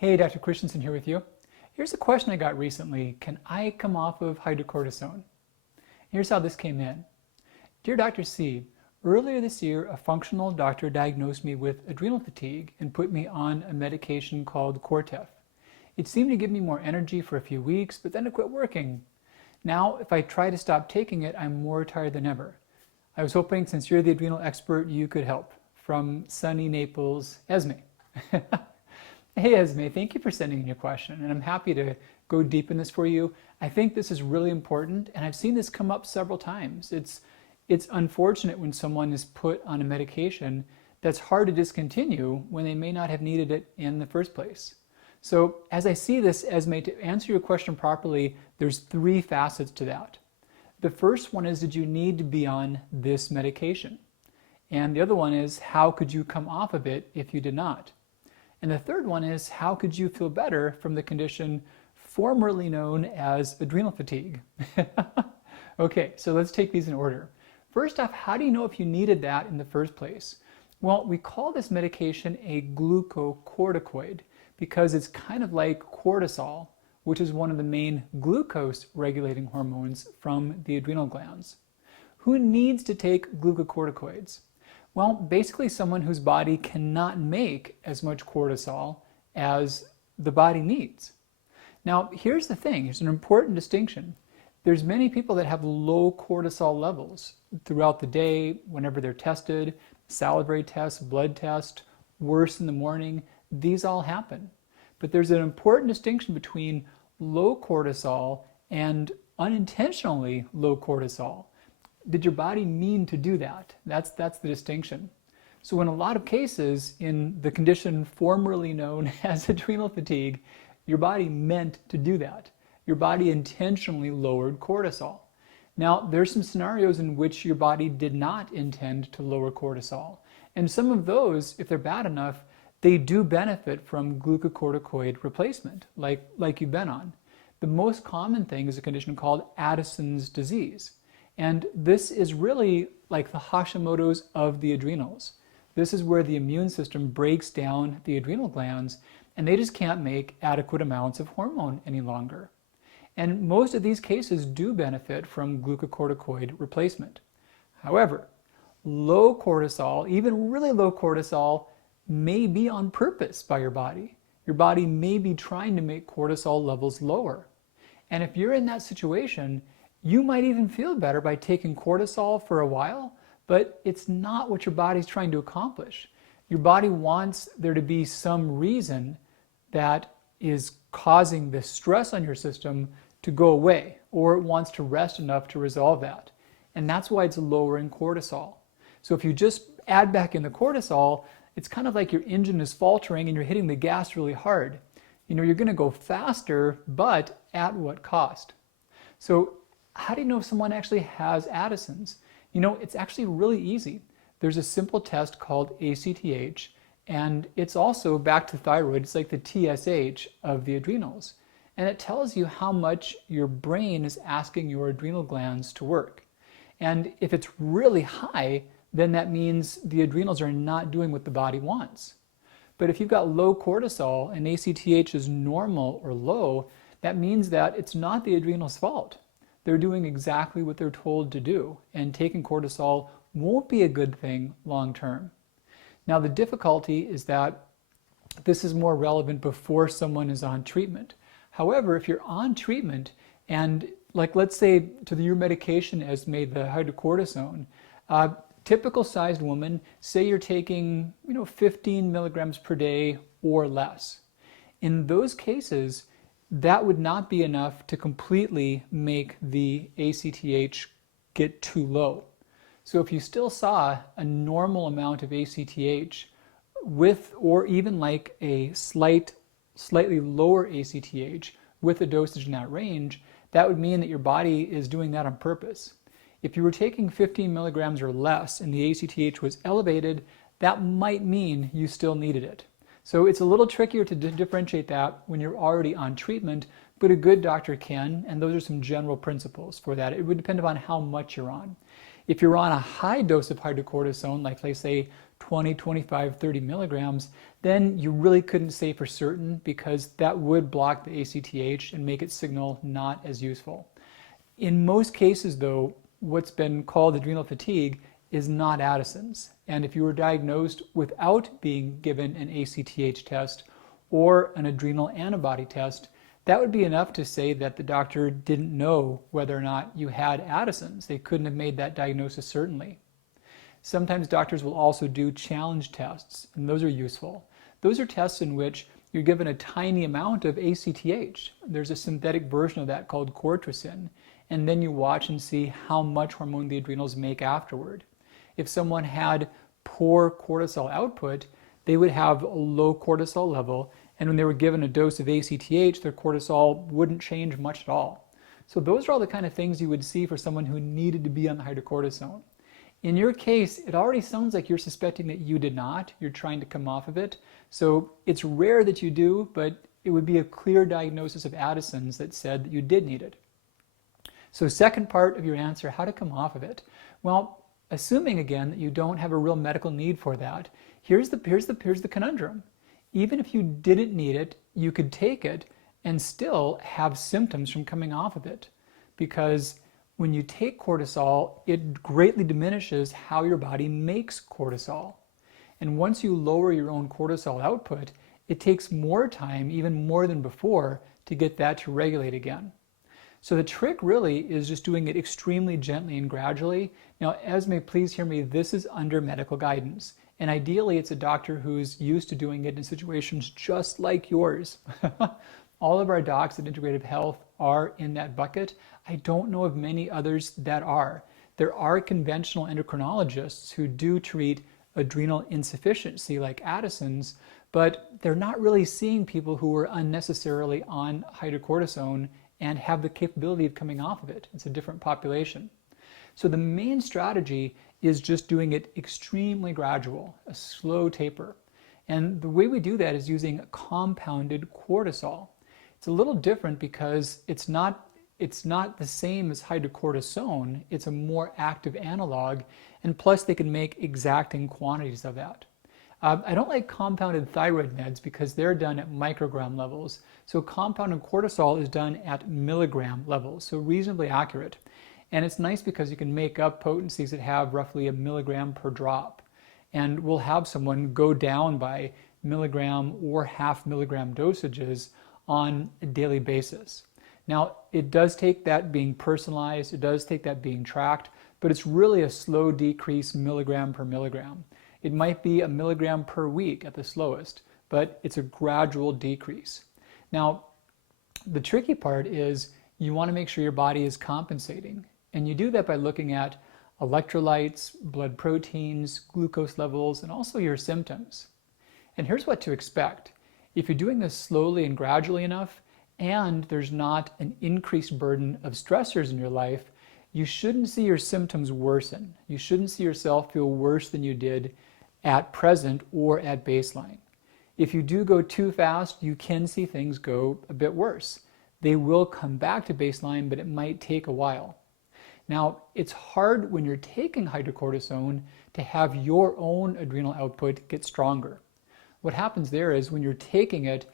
Hey, Dr. Christensen here with you. Here's a question I got recently. Can I come off of hydrocortisone? Here's how this came in. Dear Dr. C, earlier this year, a functional doctor diagnosed me with adrenal fatigue and put me on a medication called Cortef. It seemed to give me more energy for a few weeks, but then it quit working. Now, if I try to stop taking it, I'm more tired than ever. I was hoping, since you're the adrenal expert, you could help. From sunny Naples, Esme. Hey Esme, thank you for sending in your question, and I'm happy to go deep in this for you. I think this is really important, and I've seen this come up several times. It's unfortunate when someone is put on a medication that's hard to discontinue when they may not have needed it in the first place. So as I see this, Esme, to answer your question properly, there's three facets to that. The first one is, did you need to be on this medication? And the other one is, how could you come off of it if you did not? And the third one is, how could you feel better from the condition formerly known as adrenal fatigue? Okay, so let's take these in order. First off, how do you know if you needed that in the first place? Well, we call this medication a glucocorticoid because it's kind of like cortisol, which is one of the main glucose regulating hormones from the adrenal glands. Who needs to take glucocorticoids? Well, basically someone whose body cannot make as much cortisol as the body needs. Now, here's the thing, here's an important distinction. There's many people that have low cortisol levels throughout the day, whenever they're tested, salivary test, blood test, worse in the morning, these all happen. But there's an important distinction between low cortisol and unintentionally low cortisol. Did your body mean to do that? That's the distinction. So in a lot of cases, in the condition formerly known as adrenal fatigue, your body meant to do that. Your body intentionally lowered cortisol. Now, there's some scenarios in which your body did not intend to lower cortisol. And some of those, if they're bad enough, they do benefit from glucocorticoid replacement, like you've been on. The most common thing is a condition called Addison's disease. And this is really like the Hashimoto's of the adrenals. This is where the immune system breaks down the adrenal glands and they just can't make adequate amounts of hormone any longer. And most of these cases do benefit from glucocorticoid replacement. However, low cortisol, even really low cortisol, may be on purpose by your body. Your body may be trying to make cortisol levels lower. And if you're in that situation, you might even feel better by taking cortisol for a while, but it's not what your body's trying to accomplish. Your body wants there to be some reason that is causing the stress on your system to go away, or it wants to rest enough to resolve that. And that's why it's lowering cortisol. So if you just add back in the cortisol, it's kind of like your engine is faltering and you're hitting the gas really hard. You know, you're going to go faster, but at what cost? So how do you know if someone actually has Addison's? You know, it's actually really easy. There's a simple test called ACTH, and it's also back to thyroid. It's like the TSH of the adrenals. And it tells you how much your brain is asking your adrenal glands to work. And if it's really high, then that means the adrenals are not doing what the body wants. But if you've got low cortisol and ACTH is normal or low, that means that it's not the adrenal's fault. They're doing exactly what they're told to do, and taking cortisol won't be a good thing long term. Now, the difficulty is that this is more relevant before someone is on treatment. However, if you're on treatment and, like, let's say your medication has made the hydrocortisone, typical sized woman, say you're taking 15 milligrams per day or less. In those cases, that would not be enough to completely make the ACTH get too low. So if you still saw a normal amount of ACTH with, or even like a slightly lower ACTH with a dosage in that range, that would mean that your body is doing that on purpose. If you were taking 15 milligrams or less and the ACTH was elevated, that might mean you still needed it. So it's a little trickier to differentiate that when you're already on treatment, but a good doctor can, and those are some general principles for that. It would depend upon how much you're on. If you're on a high dose of hydrocortisone, like let's say 20, 25, 30 milligrams, then you really couldn't say for certain because that would block the ACTH and make its signal not as useful. In most cases though, what's been called adrenal fatigue is not Addison's. And if you were diagnosed without being given an ACTH test or an adrenal antibody test, that would be enough to say that the doctor didn't know whether or not you had Addison's. They couldn't have made that diagnosis certainly. Sometimes doctors will also do challenge tests, and those are useful. Those are tests in which you're given a tiny amount of ACTH. There's a synthetic version of that called cortisone, and then you watch and see how much hormone the adrenals make afterward. If someone had poor cortisol output, they would have a low cortisol level, and when they were given a dose of ACTH, their cortisol wouldn't change much at all. So those are all the kind of things you would see for someone who needed to be on the hydrocortisone. In your case, it already sounds like you're suspecting that you did not. You're trying to come off of it. So it's rare that you do, but it would be a clear diagnosis of Addison's that said that you did need it. So second part of your answer, how to come off of it. Well, assuming again that you don't have a real medical need for that, here's the conundrum. Even if you didn't need it, you could take it and still have symptoms from coming off of it. Because when you take cortisol, it greatly diminishes how your body makes cortisol. And once you lower your own cortisol output, it takes more time, even more than before, to get that to regulate again. So the trick really is just doing it extremely gently and gradually. Now, Esme, please hear me, this is under medical guidance. And ideally, it's a doctor who's used to doing it in situations just like yours. All of our docs at Integrative Health are in that bucket. I don't know of many others that are. There are conventional endocrinologists who do treat adrenal insufficiency like Addison's, but they're not really seeing people who are unnecessarily on hydrocortisone and have the capability of coming off of it. It's a different population. So the main strategy is just doing it extremely gradual, a slow taper. And the way we do that is using compounded cortisol. It's a little different because it's not the same as hydrocortisone. It's a more active analog, and plus they can make exacting quantities of that. I don't like compounded thyroid meds because they're done at microgram levels. So compounded cortisol is done at milligram levels, so reasonably accurate. And it's nice because you can make up potencies that have roughly a milligram per drop. And we'll have someone go down by milligram or half milligram dosages on a daily basis. Now, it does take that being personalized, it does take that being tracked, but it's really a slow decrease milligram per milligram. It might be a milligram per week at the slowest, but it's a gradual decrease. Now, the tricky part is you want to make sure your body is compensating. And you do that by looking at electrolytes, blood proteins, glucose levels, and also your symptoms. And here's what to expect. If you're doing this slowly and gradually enough, and there's not an increased burden of stressors in your life, you shouldn't see your symptoms worsen. You shouldn't see yourself feel worse than you did at present or at baseline. If you do go too fast, you can see things go a bit worse. They will come back to baseline, but it might take a while. Now, it's hard when you're taking hydrocortisone to have your own adrenal output get stronger. What happens there is when you're taking it,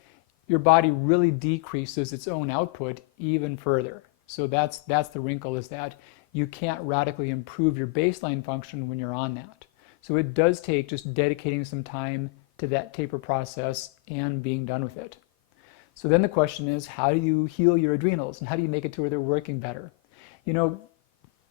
your body really decreases its own output even further. So that's the wrinkle, is that you can't radically improve your baseline function when you're on that. So it does take just dedicating some time to that taper process and being done with it. So then the question is, how do you heal your adrenals and how do you make it to where they're working better? You know,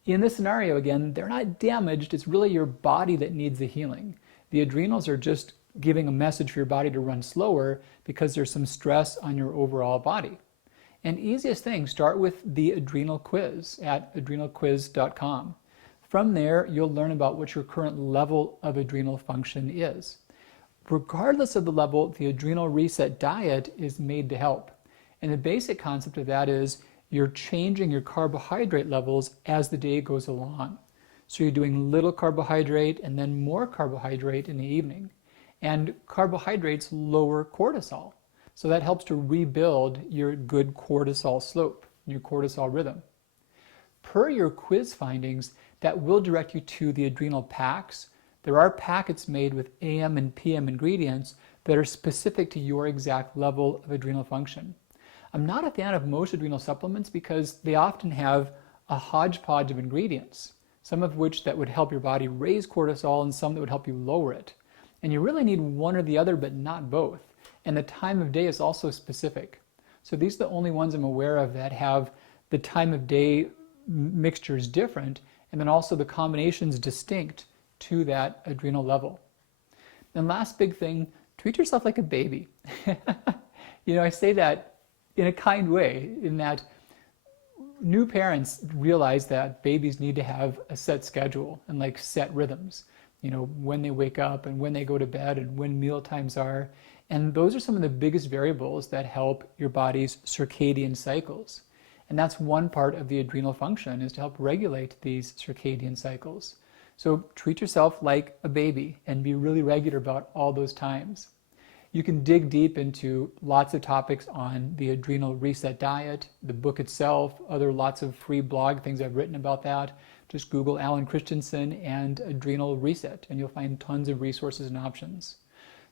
in this scenario, again, they're not damaged. It's really your body that needs the healing. The adrenals are just giving a message for your body to run slower because there's some stress on your overall body. And easiest thing, start with the adrenal quiz at adrenalquiz.com. From there, you'll learn about what your current level of adrenal function is. Regardless of the level, the adrenal reset diet is made to help. And the basic concept of that is you're changing your carbohydrate levels as the day goes along. So you're doing little carbohydrate and then more carbohydrate in the evening. And carbohydrates lower cortisol. So that helps to rebuild your good cortisol slope, your cortisol rhythm. Per your quiz findings, that will direct you to the adrenal packs, There are packets made with AM and PM ingredients that are specific to your exact level of adrenal function. I'm not a fan of most adrenal supplements because they often have a hodgepodge of ingredients, some of which that would help your body raise cortisol and some that would help you lower it. And you really need one or the other, but not both. And the time of day is also specific. So these are the only ones I'm aware of that have the time of day mixtures different, and then also the combinations distinct to that adrenal level. And last big thing, treat yourself like a baby. I say that in a kind way, in that new parents realize that babies need to have a set schedule and like set rhythms, when they wake up and when they go to bed and when meal times are. And those are some of the biggest variables that help your body's circadian cycles. And that's one part of the adrenal function, is to help regulate these circadian cycles. So treat yourself like a baby and be really regular about all those times. You can dig deep into lots of topics on the adrenal reset diet, the book itself, lots of free blog things I've written about that. Just Google Alan Christensen and adrenal reset, and you'll find tons of resources and options.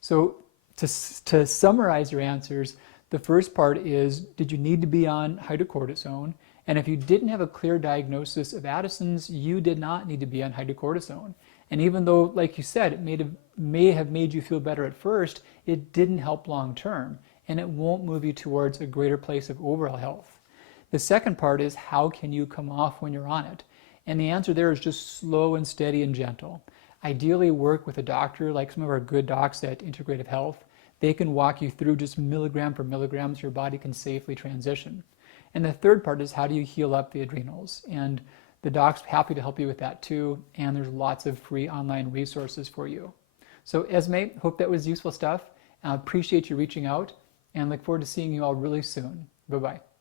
So to summarize your answers, the first part is, did you need to be on hydrocortisone? And if you didn't have a clear diagnosis of Addison's, you did not need to be on hydrocortisone. And even though, like you said, it may have made you feel better at first, it didn't help long term, and it won't move you towards a greater place of overall health. The second part is, how can you come off when you're on it? And the answer there is just slow and steady and gentle. Ideally, work with a doctor, like some of our good docs at Integrative Health. They can walk you through just milligram per milligram so your body can safely transition. And the third part is, how do you heal up the adrenals? And the doc's happy to help you with that too, and there's lots of free online resources for you. So Esme, hope that was useful stuff. I appreciate you reaching out, and look forward to seeing you all really soon. Bye-bye.